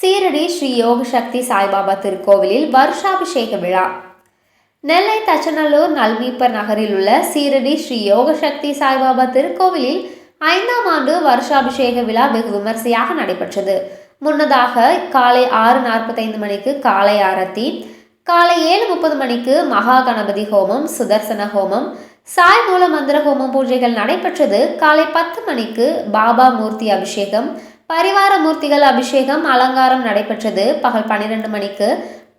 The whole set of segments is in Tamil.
சீரடி ஸ்ரீ யோக சக்தி சாய்பாபா திருக்கோவிலில் வருஷாபிஷேக விழா. நெல்லை தச்சநல்லூர் நல்மீப்பர் நகரில் உள்ள சீரடி ஸ்ரீ யோக சக்தி சாய்பாபா திருக்கோவிலில் 5ஆம் ஆண்டு வருஷாபிஷேக விழா வெகு விமர்சையாக நடைபெற்றது. முன்னதாக காலை 6:45 மணிக்கு காலை ஆரத்தி, காலை 7:30 மணிக்கு மகா கணபதி ஹோமம், சுதர்சன ஹோமம், சாய் மூல மந்திர ஹோமம் பூஜைகள் நடைபெற்றது. காலை 10 மணிக்கு பாபா மூர்த்தி அபிஷேகம், பரிவார மூர்த்திகள் அபிஷேகம், அலங்காரம் நடைபெற்றது. பகல் 12 மணிக்கு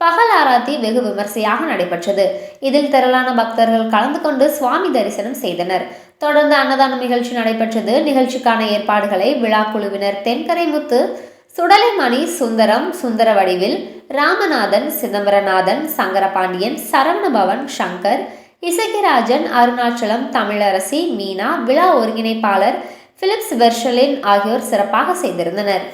பகல் ஆராத்தி வெகு விமர்சையாக நடைபெற்றது. இதில் திரளான பக்தர்கள் கலந்து கொண்டு சுவாமி தரிசனம் செய்தனர். தொடர்ந்து அன்னதானம் நிகழ்ச்சி நடைபெற்றது. நிகழ்ச்சிக்கான ஏற்பாடுகளை விழா குழுவினர் தென்கரை முத்து, சுடலைமணி, சுந்தரம், சுந்தர வடிவில், ராமநாதன், சிதம்பரநாதன், சங்கரபாண்டியன், சரவணபவன், சங்கர், இசக்கிராஜன், அருணாச்சலம், தமிழரசி, மீனா, விழா ஒருங்கிணைப்பாளர் பிலிப்ஸ் வெர்ஷலின் ஆகியோர் சிறப்பாக செய்திருந்தனர்.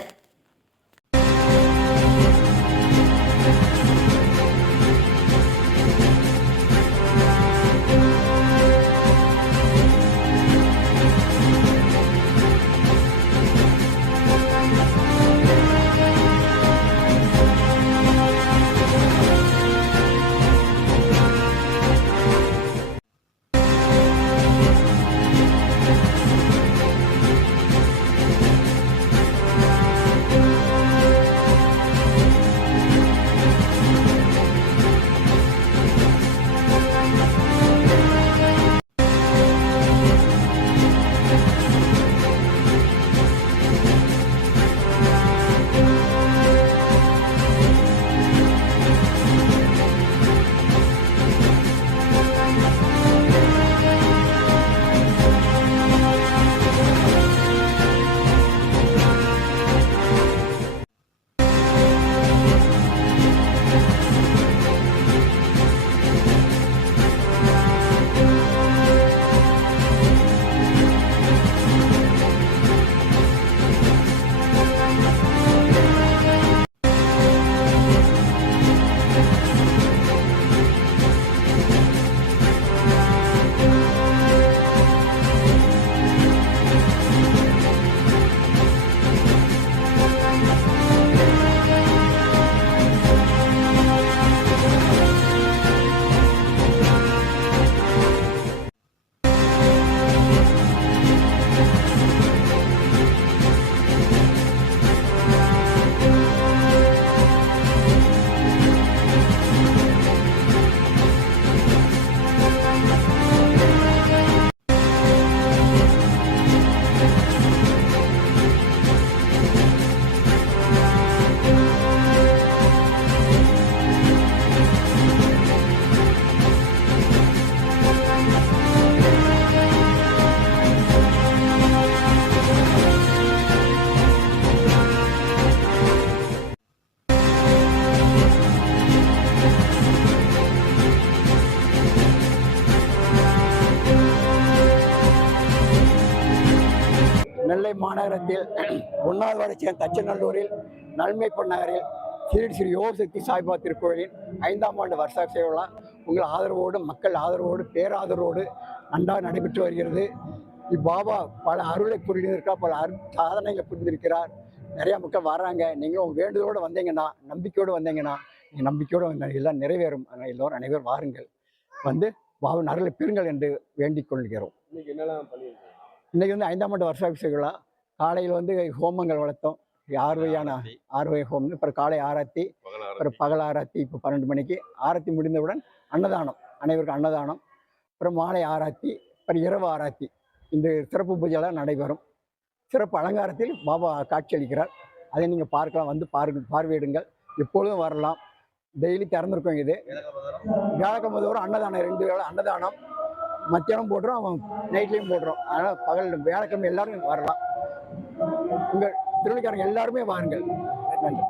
நெல்லை மாநகரத்தில் 1வது வார்டு தச்சநல்லூரில் நல்மீப்பர் நகரில் சீரடி ஸ்ரீ யோக சக்தி சாய்பாபா திருக்கோயிலின் 5ஆம் ஆண்டு வருஷாபிஷேக விழா உங்கள் ஆதரவோடு, மக்கள் ஆதரவோடு, பேராதரவோடு நன்றாக நடைபெற்று வருகிறது. இப்பாபா பல அருளை புரிந்திருக்கிறார், பல சாதனைகளை புரிந்திருக்கிறார். நிறையா மக்கள் வர்றாங்க. நீங்களும் உங்கள் வேண்டுதலோடு வந்தீங்கன்னா, நம்பிக்கையோடு வந்தீங்கன்னா, நீங்கள் நம்பிக்கையோடு எல்லாம் நிறைவேறும். எல்லோரும் அனைவரும் வாருங்கள், வந்து பாபாவின் அருளை பெறுங்கள் என்று வேண்டிக் கொள்கிறோம். இன்றைக்கி 5ஆம் ஆண்டு வருஷாபிஷேக விழா. காலையில் ஹோமங்கள் வளர்த்தோம். 6 வகை ஹோமம். அப்புறம் காலை ஆராத்தி, அப்புறம் பகல் ஆராத்தி. இப்போ 12 மணிக்கு ஆராத்தி முடிந்தவுடன் அன்னதானம், அனைவருக்கும் அன்னதானம். அப்புறம் மாலை ஆராத்தி, அப்புறம் இரவு ஆராத்தி. இந்த சிறப்பு பூஜையெல்லாம் நடைபெறும். சிறப்பு அலங்காரத்தில் பாபா காட்சியளிக்கிறார். அதை நீங்கள் பார்க்கலாம், வந்து பார்வையிடுங்கள். எப்பொழுதும் வரலாம். டெய்லி திறந்துருக்கோம். இது வியாழக்கிழமை தோறும் அன்னதானம், 2 வேளை அன்னதானம். மத்தியானம் போடுறோம், நைட்லேயும் போடுறோம். அதனால் பகல் வியாழக்கிழமை எல்லாரும் வரலாம். உங்கள் திருவிழிக்காரங்க எல்லாருமே வாருங்கள். நன்றி.